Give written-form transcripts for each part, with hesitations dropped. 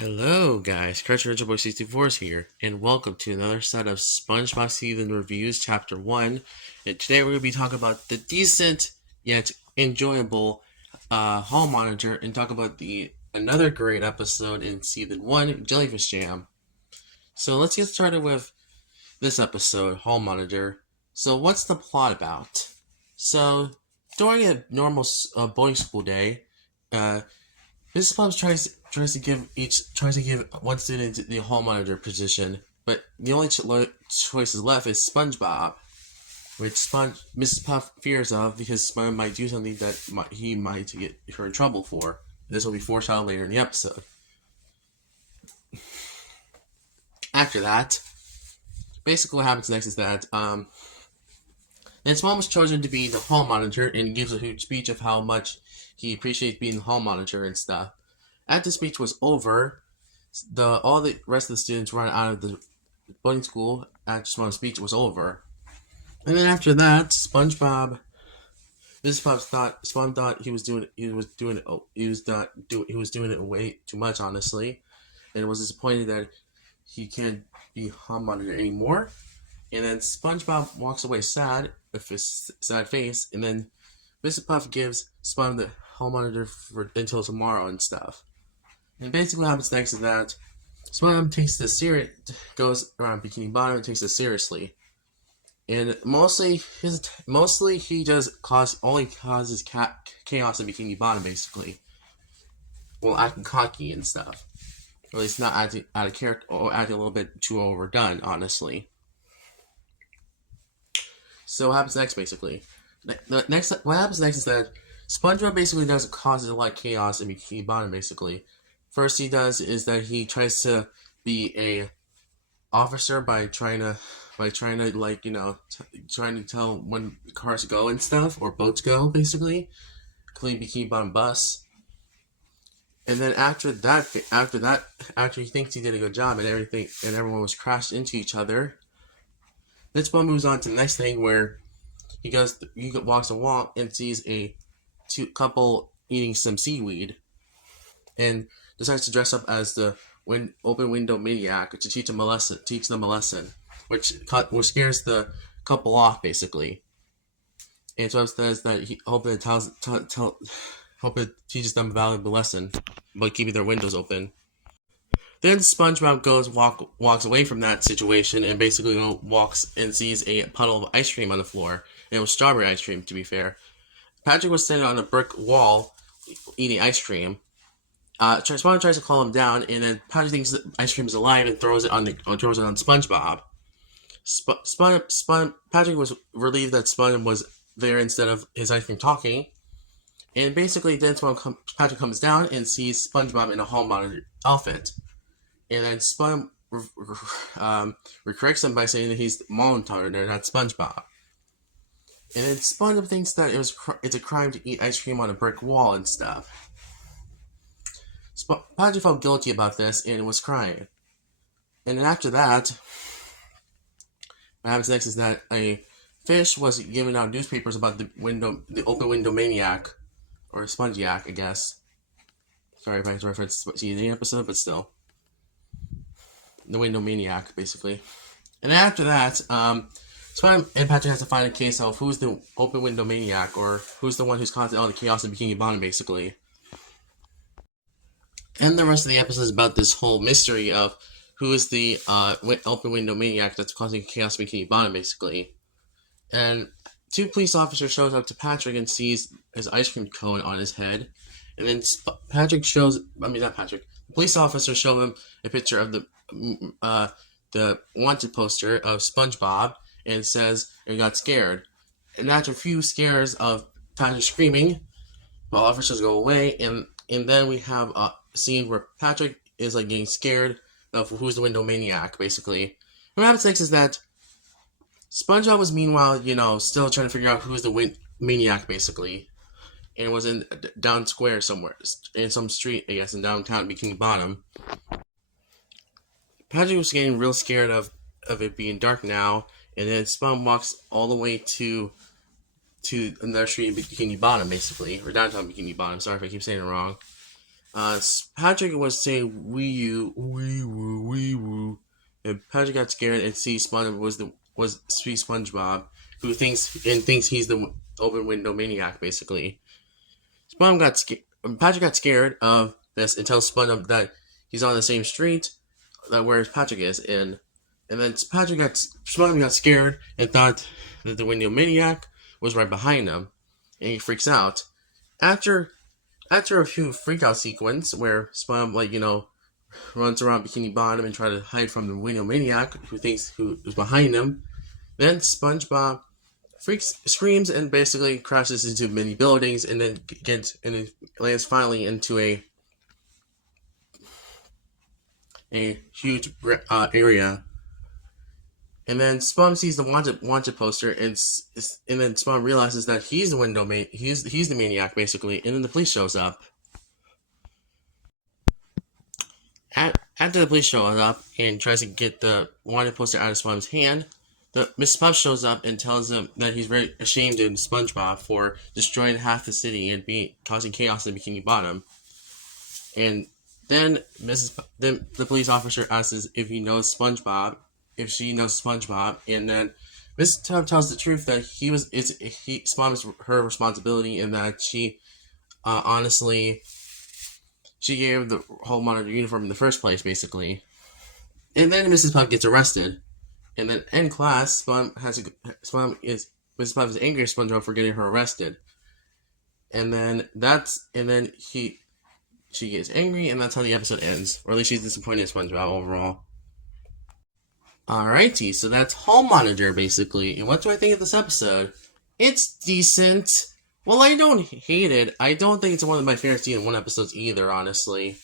Hello, guys. Crouch Original Boy 64 is here, and welcome to another set of SpongeBob Season Reviews, Chapter 1. And today we're going to be talking about the decent yet enjoyable Hall Monitor, and talk about another great episode in Season 1, Jellyfish Jam. So let's get started with this episode, Hall Monitor. So what's the plot about? So during a normal boarding school day, Mrs. Plum tries to give one student the hall monitor position, but the only choices left is SpongeBob, which Mrs. Puff fears of because Sponge might do something that he might get her in trouble for. This will be foreshadowed later in the episode. After that, basically what happens next is that then Swan was chosen to be the hall monitor and gives a huge speech of how much he appreciates being the hall monitor and stuff. After the speech was over, all the rest of the students ran out of the boarding school after Swan's speech was over. And then after that, Spawn thought he was doing it way too much, honestly, and was disappointed that he can't be hall monitor anymore. And then SpongeBob walks away sad with his sad face, and then Mr. Puff gives Sponge the hall monitor until tomorrow and stuff. And basically what happens next is that Sponge goes around Bikini Bottom and takes it seriously. And mostly he just causes chaos in Bikini Bottom, basically. Well, acting cocky and stuff. Or at least not acting out of character, or acting a little bit too overdone, honestly. So what happens next, basically? What happens next is that SpongeBob basically causes a lot of chaos in Bikini Bottom, basically. First he does is that he tries to be a officer by trying to tell when cars go and stuff, or boats go, basically. Clean Bikini Bottom bus. And then after he thinks he did a good job and everyone was crashed into each other, this one moves on to the next thing where he walks a walk and sees a couple eating some seaweed, and decides to dress up as the open window maniac to teach them a lesson, which scares the couple off, basically. And so it says that he hope it teaches them a valuable lesson by keeping their windows open. Then SpongeBob walks away from that situation and basically walks and sees a puddle of ice cream on the floor. And it was strawberry ice cream, to be fair. Patrick was standing on a brick wall eating ice cream. SpongeBob tries to calm him down, and then Patrick thinks the ice cream is alive and throws it on SpongeBob. Patrick was relieved that Sponge was there instead of his ice cream talking. And basically, then Patrick comes down and sees SpongeBob in a hall monitor outfit. And then Sponge corrects him by saying that he's Montior, not SpongeBob. And then SpongeBob thinks that it's a crime to eat ice cream on a brick wall and stuff. Patrick felt guilty about this and was crying. And then after that, what happens next is that a fish was giving out newspapers about the open window maniac, or Spongiac, I guess. Sorry if I referenced the episode, but still. The window maniac, basically. And after that, Sponge and Patrick has to find a case of who's the open window maniac, or who's the one who's causing all the chaos in Bikini Bottom, basically. And the rest of the episode is about this whole mystery of who is the open window maniac that's causing chaos in Bikini Bottom, basically. And two police officers shows up to Patrick and sees his ice cream cone on his head. And then the police officers show him a picture of the wanted poster of SpongeBob, and says he got scared. And after a few scares of Patrick screaming, the officers go away, and then we have a scene where Patrick is like getting scared of who's the window maniac, basically. And what happens next is that SpongeBob was meanwhile, still trying to figure out who's the maniac, basically, and was in down square somewhere in some street, I guess, in downtown Bikini Bottom. Patrick was getting real scared of it being dark now, and then Sponge walks all the way to another street in Bikini Bottom, basically, or downtown Bikini Bottom. Sorry if I keep saying it wrong. Patrick was saying wee woo, and Patrick got scared and sees SpongeBob was sweet SpongeBob, who thinks he's the open window maniac basically. SpongeBob got scared. Patrick got scared of this and tells SpongeBob that he's on the same street that where Patrick is in, and then SpongeBob got scared and thought that the window maniac was right behind him, and he freaks out. After a few freak out sequence where SpongeBob runs around Bikini Bottom and try to hide from the window maniac who is behind him, then SpongeBob screams and basically crashes into many buildings and then lands finally into a huge area. And then Spawn sees the wanted poster, and then Spawn realizes that he's the he's the maniac basically. And then the police shows up. After the police show up and tries to get the wanted poster out of Spawn's hand, Mrs. Puff shows up and tells him that he's very ashamed of SpongeBob for destroying half the city and causing chaos in Bikini Bottom. And then the police officer asks if she knows SpongeBob, and then Mrs. Puff tells the truth that Spawn was her responsibility, and that she honestly she gave the whole Monitor uniform in the first place, basically. And then Mrs. Puff gets arrested. And then in class, Mrs. Puff is angry at SpongeBob for getting her arrested. And then she gets angry, and that's how the episode ends. Or at least she's disappointed in SpongeBob overall. Alrighty, so that's Hall Monitor, basically. And what do I think of this episode? It's decent. Well, I don't hate it. I don't think it's one of my favorite season 1 episodes either, honestly.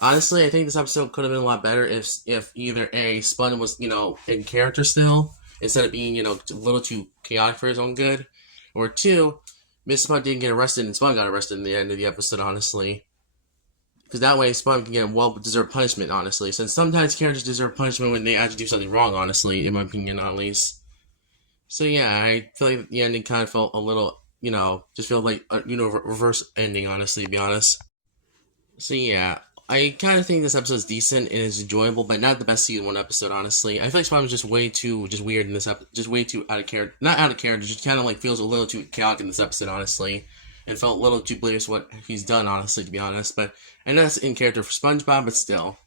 Honestly, I think this episode could have been a lot better if either A, Spun was, in character still, instead of being, a little too chaotic for his own good. Or 2, Miss Spun didn't get arrested and Spun got arrested in the end of the episode, honestly. Because that way Spun can get a well-deserved punishment, honestly. Since sometimes characters deserve punishment when they actually do something wrong, honestly, in my opinion, at least. So yeah, I feel like the ending kind of felt a little, just felt like a reverse ending, honestly, to be honest. So yeah, I kind of think this episode is decent and is enjoyable, but not the best season 1 episode, honestly. I feel like Spawn was just way too weird in this episode, just way too out of character. Not out of character, just kind of feels a little too chaotic in this episode, honestly. And felt a little too oblivious what he's done, honestly, to be honest. But I know that's in character for SpongeBob, but still.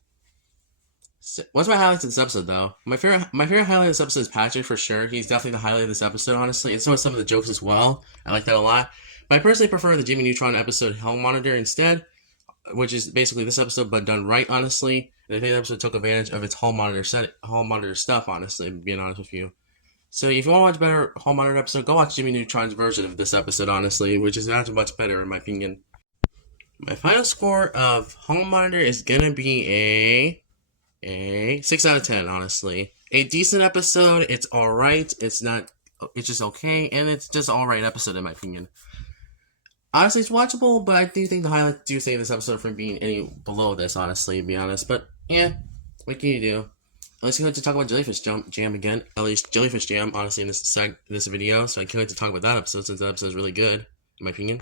So, what's my highlights of this episode, though? My favorite highlight of this episode is Patrick, for sure. He's definitely the highlight of this episode, honestly. And so are some of the jokes as well. I like that a lot. But I personally prefer the Jimmy Neutron episode, Hell Monitor, instead, which is basically this episode, but done right, honestly. And I think the episode took advantage of its Hall Monitor stuff, honestly, being honest with you. So if you want to watch a better Hall Monitor episode, go watch Jimmy Neutron's version of this episode, honestly, which is not much better, in my opinion. My final score of Hall Monitor is gonna be a 6 out of 10, honestly. A decent episode. It's alright. It's just okay, and it's just alright episode, in my opinion. Honestly, it's watchable, but I do think the highlights do save this episode from being any below this, honestly, to be honest. But, yeah, what can you do? Let's go to talk about Jellyfish Jam again. At least Jellyfish Jam, honestly, in this video. So I can't wait to talk about that episode, since that episode is really good, in my opinion.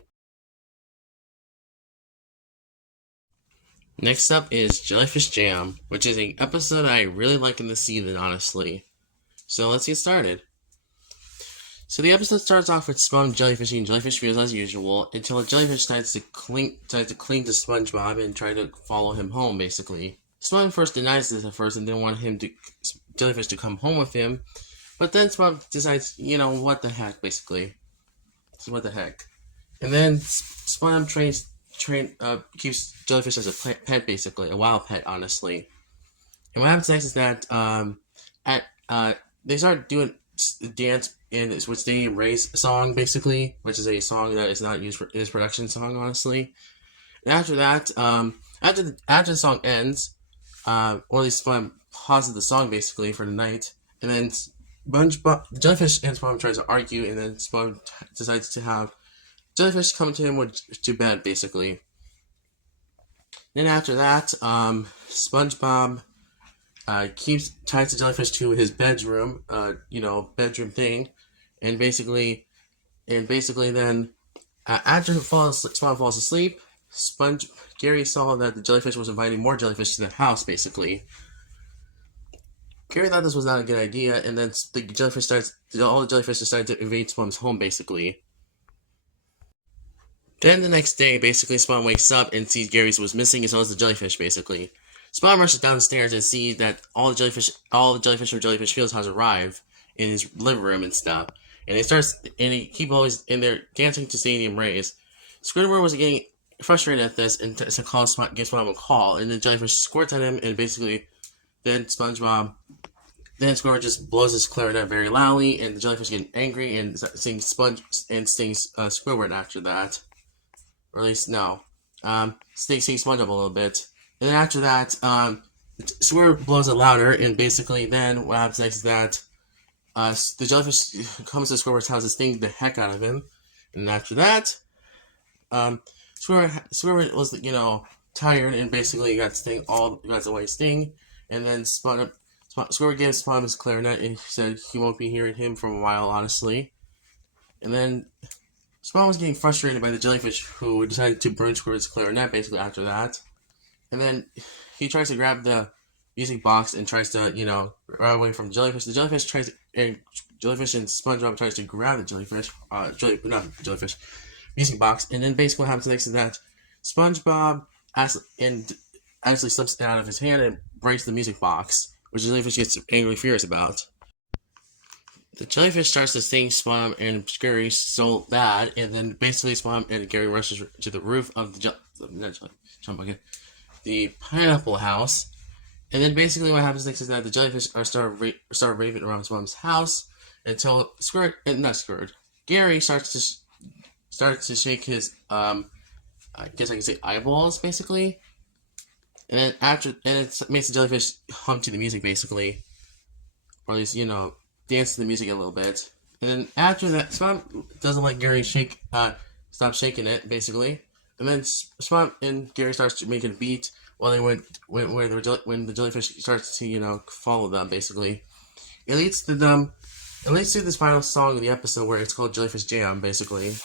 Next up is Jellyfish Jam, which is an episode I really like in this season, honestly. So let's get started. So the episode starts off with Spawn jellyfishing Jellyfish feels as usual, until a jellyfish decides to cling to SpongeBob and try to follow him home, basically. Spawn first denies this at first and didn't want Jellyfish to come home with him, but then Spawn decides, what the heck, basically. So what the heck. And then Spawn keeps Jellyfish as a pet, basically, a wild pet, honestly. And what happens next is that they start doing dance in which they Ray's song, basically, which is a song that is not used for his production song, honestly. And after that, after the song ends, or at least Spawn pauses the song, basically, for the night, and then Jellyfish and Spawn tries to argue, and then Spawn decides to have Jellyfish come to him to bed, basically. Then after that, SpongeBob ties the Jellyfish to his bedroom, bedroom thing, and basically then after Spawn falls asleep, Gary saw that the jellyfish was inviting more jellyfish to the house, basically. Gary thought this was not a good idea, and then all the jellyfish decided to invade Spawn's home, basically. Then the next day, basically, Spawn wakes up and sees Gary was missing, as well as the jellyfish, basically. Spawn rushes downstairs and sees that all the jellyfish from Jellyfish Fields has arrived in his living room and stuff. And he keeps always in there dancing to Stadium Rays. Squidward was getting frustrated at this and gives Spawn a call, and the jellyfish squirts at him, and basically, then Squidward just blows his clarinet very loudly, and the jellyfish gets angry and stings Squidward after that. Or at least, no. Stings Spongebob a little bit. And then after that, Squidward blows it louder, and basically then what happens next is that the jellyfish comes to Squidward's house and stings the heck out of him. And after that, Squidward was, tired and basically got the white sting. And then Squidward gave Spawn his clarinet and he said he won't be hearing him for a while, honestly. And then Spawn was getting frustrated by the jellyfish, who decided to burn Squidward's clarinet basically after that. And then he tries to grab the music box and tries to, run away from the jellyfish. The jellyfish Jellyfish and Spongebob tries to grab the music box. And then basically what happens next is that Spongebob actually slips it out of his hand and breaks the music box, which the jellyfish gets angrily furious about. The jellyfish starts to sting Spawn and Gary so bad, and then basically Spawn and Gary rushes to the roof of the pineapple house. And then basically what happens next is that the jellyfish start raving around Spawn's house until Gary starts to shake his I guess I can say eyeballs, basically. And then it makes the jellyfish hum to the music, basically. Or at least, dance to the music a little bit. And then after that, Spawn doesn't let Gary stop shaking it, basically. And then Spawn and Gary starts making a beat while when the jellyfish starts to, follow them, basically. It leads to this final song of the episode where it's called Jellyfish Jam, basically.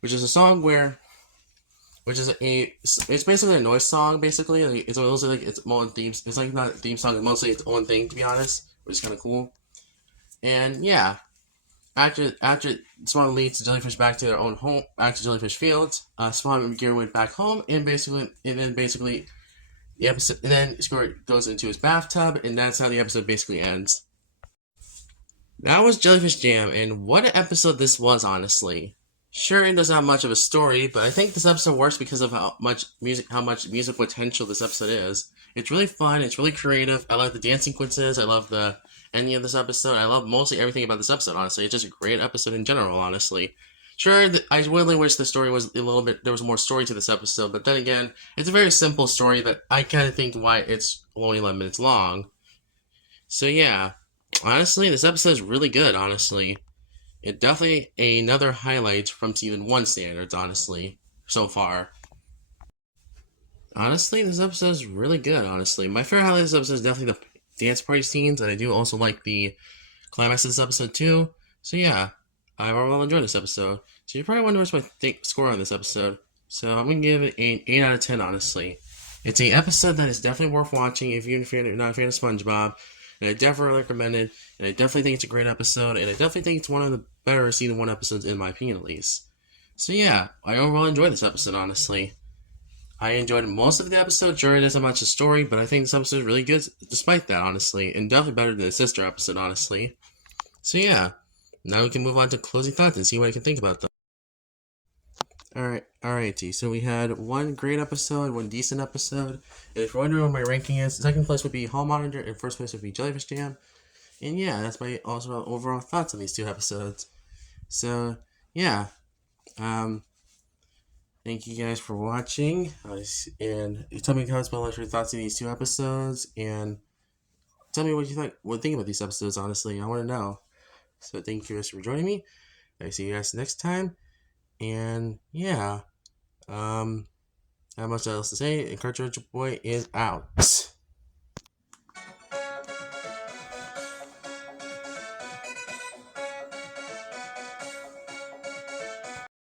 Which is a song it's basically a noise song, basically. It's mostly its own themes. It's not a theme song, it's mostly its own thing, to be honest, which is kind of cool. And yeah, after Spawn leads the jellyfish back to their own home, back to Jellyfish Fields, Spawn and Gary went back home, and then the episode, and then Squirt goes into his bathtub, and that's how the episode basically ends. That was Jellyfish Jam, and what an episode this was, honestly. Sure, it doesn't have much of a story, but I think this episode works because of how much music potential this episode is. It's really fun, it's really creative, I love the dance sequences, I love the ending of this episode, I love mostly everything about this episode, honestly. It's just a great episode in general, honestly. Sure, I really wish the story was there was more story to this episode, but then again, it's a very simple story that I kind of think why it's only 11 minutes long. So yeah, honestly, this episode is really good, honestly. It's definitely another highlight from Season 1 standards, honestly, so far. Honestly, this episode is really good, honestly. My favorite highlight of this episode is definitely the dance party scenes, and I do also like the climax of this episode, too. So yeah, I overall enjoyed this episode. So you're probably wondering what's my score on this episode. So I'm going to give it an 8 out of 10, honestly. It's an episode that is definitely worth watching if you're not a fan of SpongeBob. And I definitely recommend it. And I definitely think it's a great episode. And I definitely think it's one of the better Season 1 episodes, in my opinion, at least. So yeah, I overall enjoyed this episode, honestly. I enjoyed most of the episode. Sure, it isn't much a story, but I think this episode is really good despite that, honestly. And definitely better than the sister episode, honestly. So yeah, now we can move on to closing thoughts and see what I can think about them. Alrighty, so we had one great episode, one decent episode, and if you're wondering what my ranking is, second place would be Hall Monitor, and first place would be Jellyfish Jam, and yeah, that's my overall thoughts on these two episodes. So, yeah, thank you guys for watching, and tell me in the comments below your thoughts on these two episodes, and tell me what you think about these episodes, honestly, I want to know. So thank you guys for joining me, I see you guys next time. And yeah, not much else to say. And Cartridge Boy is out.